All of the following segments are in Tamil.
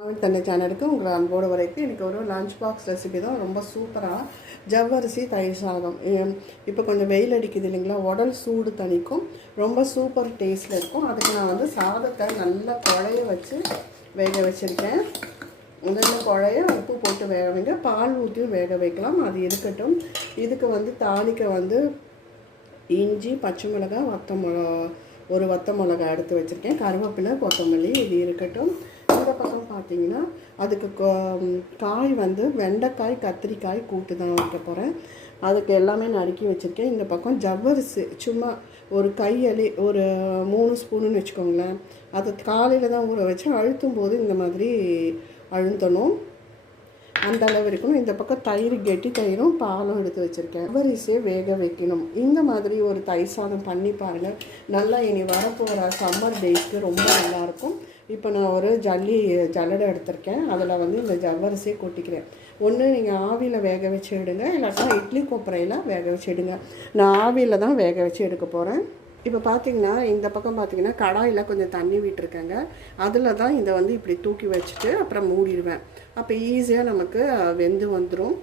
தன்னை சேனலுக்கு உங்களை அன்போடு வரைக்கும் எனக்கு ஒரு லஞ்ச் பாக்ஸ் ரெசிபி தான் ரொம்ப சூப்பராக ஜவ்வரிசி தயிர் சாதம். இப்போ கொஞ்சம் வெயில் அடிக்குது இல்லைங்களா? உடல் சூடு தணிக்கும். ரொம்ப சூப்பர் டேஸ்ட்டில் இருக்கும். அதுக்கு நான் வந்து சாதத்தை நல்லா குழைய வச்சு வேக வச்சுருக்கேன். முதல்ல குழைய உப்பு போட்டு வேக வைங்க. பால் ஊற்றியும் வேக வைக்கலாம். அது இருக்கட்டும். இதுக்கு வந்து தாளிக்க வந்து இஞ்சி பச்சை மிளகாய் வத்த மிளகா ஒரு வத்த மிளகாய் எடுத்து வச்சுருக்கேன். கருவேப்பிலை கொத்தமல்லி இது இருக்கட்டும். இந்த பக்கம் பார்த்தீங்கன்னா அதுக்கு காய் வந்து வெண்டைக்காய் கத்திரிக்காய் கூட்டு தான் வைக்க போகிறேன் அதுக்கு எல்லாமே நறுக்கி வச்சுருக்கேன். இந்த பக்கம் ஜவ்வரிசி சும்மா ஒரு கையளி ஒரு மூணு ஸ்பூனுன்னு வச்சுக்கோங்களேன். அதை காலையில் தான் ஊற வச்சு அழுத்தும் போது இந்த மாதிரி அழுத்தணும். அந்த அளவு இருக்கணும் இந்த பக்கம் தயிர் கெட்டி தயிரும் பாலும் எடுத்து வச்சுருக்கேன். அவரிசே வேக வைக்கணும். இந்த மாதிரி ஒரு தயிர் சாதம் பண்ணி பாருங்கள் நல்லா இனி வரப்போகிற சம்மர் டேஸ்க்கு ரொம்ப நல்லாயிருக்கும். இப்போ நான் ஒரு ஜல்லி ஜல்லடை எடுத்திருக்கேன். அதில் வந்து இந்த ஜவ்வரிசியை கொட்டிக்கிறேன். ஒன்று நீங்கள் ஆவியில் வேக வச்சு எடுங்க. இல்லாட்டா இட்லி கொப்பரையில் வேக வச்சு எடுங்க. நான் ஆவியில் தான் வேக வச்சு எடுக்க போகிறேன் இப்போ பார்த்தீங்கன்னா இந்த பக்கம் பார்த்தீங்கன்னா கடாயில் கொஞ்சம் தண்ணி விட்டுருக்கேங்க. அதில் தான் இதை வந்து இப்படி தூக்கி வச்சுட்டு அப்புறம் மூடிடுவேன். அப்போ ஈஸியாக நமக்கு வெந்து வந்துடும்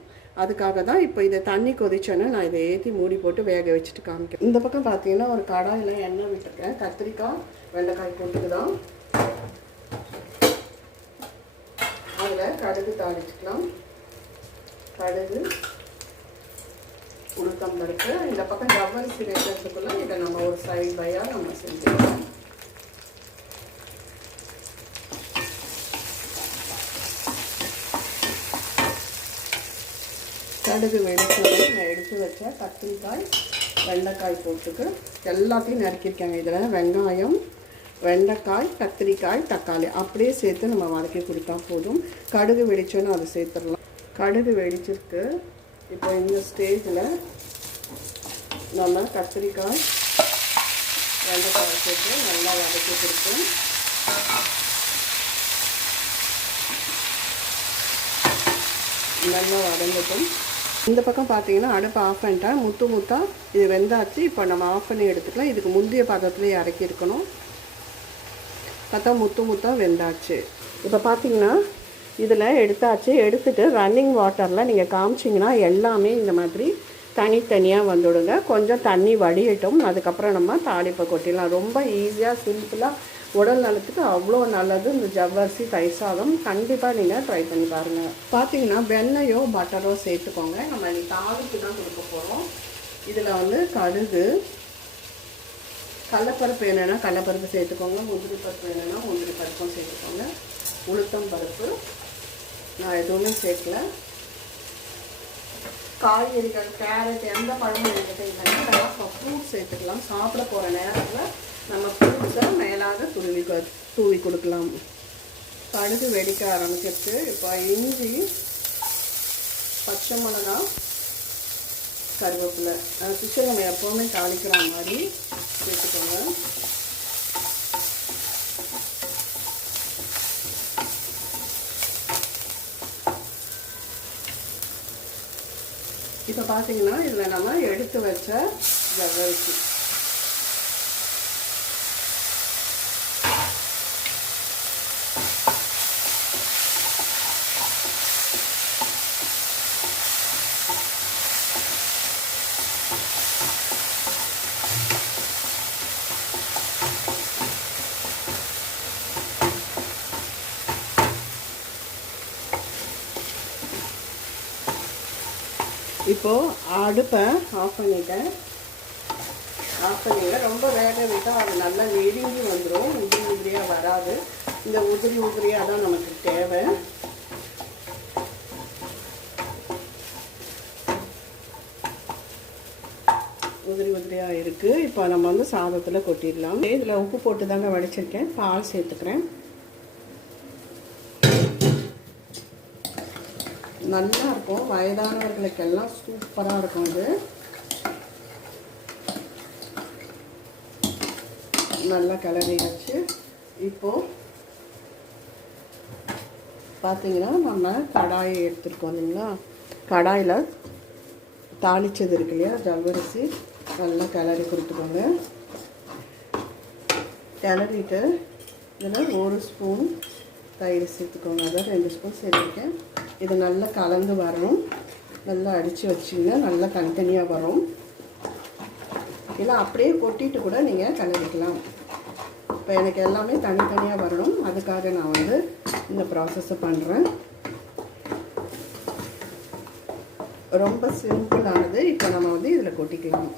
அதுக்காக தான் இப்போ இதை தண்ணி கொதிச்சோன்னே நான் இதை ஏற்றி மூடி போட்டு வேக வச்சுட்டு காமிக்கிறேன். இந்த பக்கம் பார்த்தீங்கன்னா ஒரு கடாயில் எண்ணெய் விட்டுருக்கேன். கத்திரிக்காய் வெண்டைக்காய் போட்டுக்கு தான். அதில் கடுகு தாளிச்சுக்கலாம். கடுகு. உளுத்தம் பருப்பு இந்த பக்கம் ஜவ்வரிசி வேகிறதுக்குள்ள இதை நம்ம ஒரு சைட் பையாக நம்ம செஞ்சுக்கலாம். கடுகு வெடிச்சோடனே நான் எடுத்து வச்ச கத்திரிக்காய் வெண்டைக்காய் போட்டுக்கு எல்லாத்தையும் நறுக்கியிருக்காங்க. இதில் வெங்காயம் வெண்டைக்காய் கத்திரிக்காய் தக்காளி அப்படியே சேர்த்து நம்ம வதக்கி கொடுத்தா போதும். கடுகு வெடிச்சோன்னு அதை சேர்த்துடலாம். கடுகு வெடிச்சிருக்கு. இப்போ இந்த ஸ்டேஜில் நம்ம கத்திரிக்காய் வெண்டைக்காய் சேர்த்து நல்லா வதக்கி கொடுப்போம். நல்லா வதங்கட்டும். இந்த பக்கம் பார்த்தீங்கன்னா அடுப்பு ஆஃப் பண்ணிட்டேன் முத்து முத்தா இது வெந்தாச்சு. இப்போ நம்ம ஆஃப் பண்ணி எடுத்துக்கலாம். இதுக்கு முந்தைய பதத்துலேயே இறக்கி இருக்கணும். பார்த்தா முத்து முத்தா வெந்தாச்சு. இப்போ பார்த்தீங்கன்னா இதில் எடுத்தாச்சு. எடுத்துகிட்டு ரன்னிங் வாட்டரில் நீங்கள் காமிச்சிங்கன்னா எல்லாமே இந்த மாதிரி தனித்தனியாக வந்துவிடுங்க கொஞ்சம் தண்ணி வடியட்டும். அதுக்கப்புறம் நம்ம தாளிப்பை கொட்டிடலாம். ரொம்ப ஈஸியாக சிம்பிளாக உடல் நலத்துக்கு அவ்வளோ நல்லது. இந்த ஜவ்வரிசி தயிர் சாதம் கண்டிப்பாக நீங்கள் ட்ரை பண்ணி பாருங்கள் பார்த்தீங்கன்னா வெண்ணையோ பட்டரோ சேர்த்துக்கோங்க. நம்ம இன்னைக்கு தாளிக்கு தான் கொடுக்க போகிறோம் இதில் வந்து கடுகு கடலப்பருப்பு என்னென்னா கடலப்பருப்பு சேர்த்துக்கோங்க. முந்திரி பருப்பு வேணும்னா முந்திரி பருப்பும் சேர்த்துக்கோங்க. உளுத்தம் பருப்பு நான் எதுவுமே சேர்க்கல. காய்கறிகள் கேரட் எந்த பழமும் என்கிட்ட இல்லைன்னா நம்ம ஃப்ரூட்ஸ் சேர்த்துக்கலாம். சாப்பிட போகிற நேரத்தில் நம்ம ஃப்ரூட்ஸை மேலாக துருவி தூவி கொடுக்கலாம். கடுகு வெடிக்க ஆரம்பிச்சிருச்சு. இப்போ இஞ்சி பச்சை மிளகா கருவேப்பிலை. கிச்சன் நம்ம எப்போவுமே தாளிக்கிற மாதிரி சேர்த்துக்கோங்க இப்போ பார்த்தீங்கன்னா இதில் நம்ம எடுத்து வச்ச ஜவ்வரிசி இப்போது அடுப்பை ஆஃப் பண்ணிட்டேன். ஆஃப் பண்ணிடுங்க ரொம்ப வேக விட்டால் அது நல்லா நெருங்கி வந்துடும் உதிரி உதிரியாக வராது. இந்த உதிரி உதிரியாக தான் நமக்கு தேவை. உதிரி உதிரியாக இருக்குது இப்போ நம்ம வந்து சாதத்தில் கொட்டிடலாம். இதில் உப்பு போட்டு தாங்க வடிச்சிருக்கேன். பால் சேர்த்துக்கிறேன். நல்லா இருக்கும் வயதானவர்களுக்கெல்லாம் சூப்பராக இருக்கும் இது. நல்லா கிளறியாச்சு. இப்போது பார்த்தீங்கன்னா நம்ம கடாயை எடுத்துருக்கோம் இல்லைங்களா? கடாயில் தாளிச்சது இருக்கு இல்லையா? ஜவ்வரிசி நல்லா கிளறி கொடுத்துக்கோங்க. கிளறிட்டு இதில் ஒரு ஸ்பூன் தயிர் சேர்த்துக்கோங்க. அதான் ரெண்டு ஸ்பூன் சேர்த்துருக்கேன். இது நல்லா கலந்து வரும் நல்லா அடித்து வச்சிங்க. நல்லா தனித்தனியாக வரும். இல்லை அப்படியே கொட்டிட்டு கூட நீங்கள் கலந்துக்கலாம் இப்போ எனக்கு எல்லாமே தனித்தனியாக வரணும். அதுக்காக நான் வந்து இந்த ப்ராசஸை பண்ணுறேன் ரொம்ப சிம்பிளானது இப்போ நம்ம வந்து இதில் கொட்டிக்கலாம்.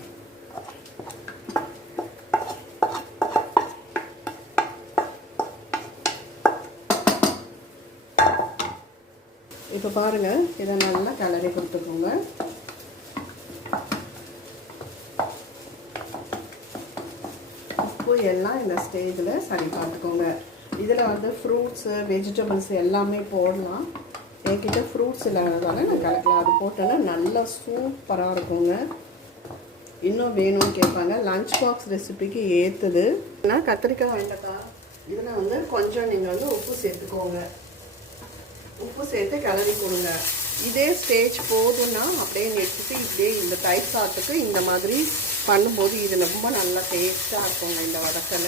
இப்போ பாருங்கள் இதை நல்லா கிளறி கொடுத்துக்கோங்க. உப்பு எல்லாம் இந்த ஸ்டேஜில் சரி பார்த்துக்கோங்க. இதில் வந்து ஃப்ரூட்ஸு வெஜிடபிள்ஸ் எல்லாமே போடலாம். என்கிட்ட ஃப்ரூட்ஸ் இல்லாததால் நான் கலக்கலாம். அது போட்டோன்னா நல்லா சூப்பராக இருக்குங்க. இன்னும் வேணும்னு கேட்பாங்க. லஞ்ச் பாக்ஸ் ரெசிபிக்கு ஏற்றுது நான் கத்திரிக்காய் வெண்டைக்காய் இதில் வந்து கொஞ்சம் நீங்கள் வந்து உப்பு சேர்த்துக்கோங்க. உப்பு சேர்த்து கிளறி கொடுங்க. இதே ஸ்டேஜ் போதும்னா அப்படியே நெட்டுட்டு இப்படியே இந்த தயிர் சாத்துக்கு இந்த மாதிரி பண்ணும்போது இது ரொம்ப நல்லா டேஸ்ட்டாக இருக்குங்க இந்த வதக்கல்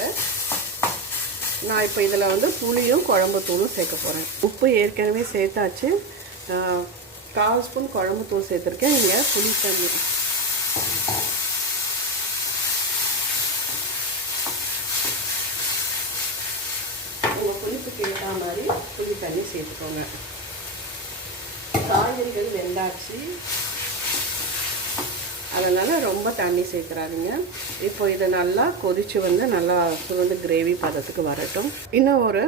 நான் இப்போ இதில் வந்து புளியும் குழம்பு தூளும் சேர்க்க போகிறேன் உப்பு ஏற்கனவே சேர்த்தாச்சு. கால் ஸ்பூன் குழம்பு தூள் சேர்த்துருக்கேன். இங்கே புளி தண்ணி உங்கள் புளிப்புக்கு ஏற்ற மாதிரி புளி தண்ணி சேர்த்துக்கோங்க. காய்கறிகள் வெந்தாச்சு. அதனால் ரொம்ப தண்ணி சேர்க்குறாதீங்க இப்போ இதை நல்லா கொதித்து வந்து நல்லா சுருண்டு கிரேவி பதத்துக்கு வரட்டும். இன்னும் ஒரு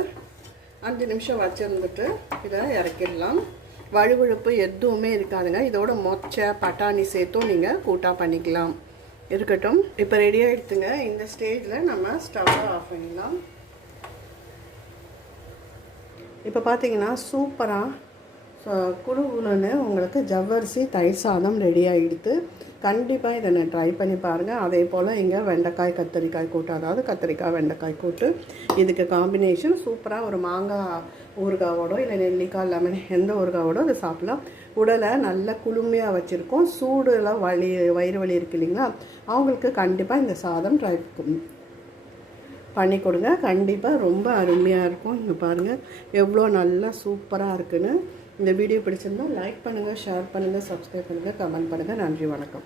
அஞ்சு நிமிஷம் வச்சுருந்துட்டு இதை இறக்கிடலாம். வழுவழுப்பு எதுவுமே இருக்காதுங்க. இதோட மொச்சை பட்டாணி சேர்த்தும் நீங்கள் கூட்டாக பண்ணிக்கலாம். இருக்கட்டும். இப்போ ரெடியாக எடுத்துங்க. இந்த ஸ்டேஜில் நம்ம ஸ்டவ்வை ஆஃப் பண்ணிடலாம். இப்போ பார்த்தீங்கன்னா சூப்பராக குழுகுலுன்னு உங்களுக்கு ஜவ்வரிசி தயிர் சாதம் ரெடி ஆகிடுது கண்டிப்பாக இதை நான் ட்ரை பண்ணி பாருங்கள் அதே போல் இங்கே வெண்டைக்காய் கத்திரிக்காய் கூட்டு அதாவது கத்திரிக்காய் வெண்டைக்காய் கூட்டு. இதுக்கு காம்பினேஷன் சூப்பராக ஒரு மாங்காய் ஊறுகாவோடோ இல்லை நெல்லிக்காய் லெமன் எந்த ஊறுகாவோட அதை சாப்பிடலாம். உடலை நல்லா குளுமையாக வச்சுருக்கோம். சூடுலாம் வலி வயிறு வலி இருக்கு இல்லைங்களா? அவங்களுக்கு கண்டிப்பாக இந்த சாதம் ட்ரை பண்ணி கொடுங்க. கண்டிப்பாக ரொம்ப அருமையாக இருக்கும். இங்கே பாருங்கள் எவ்வளோ நல்லா சூப்பராக இருக்குன்னு. இந்த வீடியோ பிடிச்சிருந்தா லைக் பண்ணுங்கள் ஷேர் பண்ணுங்கள் சப்ஸ்கிரைப் பண்ணுங்கள் கமெண்ட் பண்ணுங்கள் நன்றி வணக்கம்.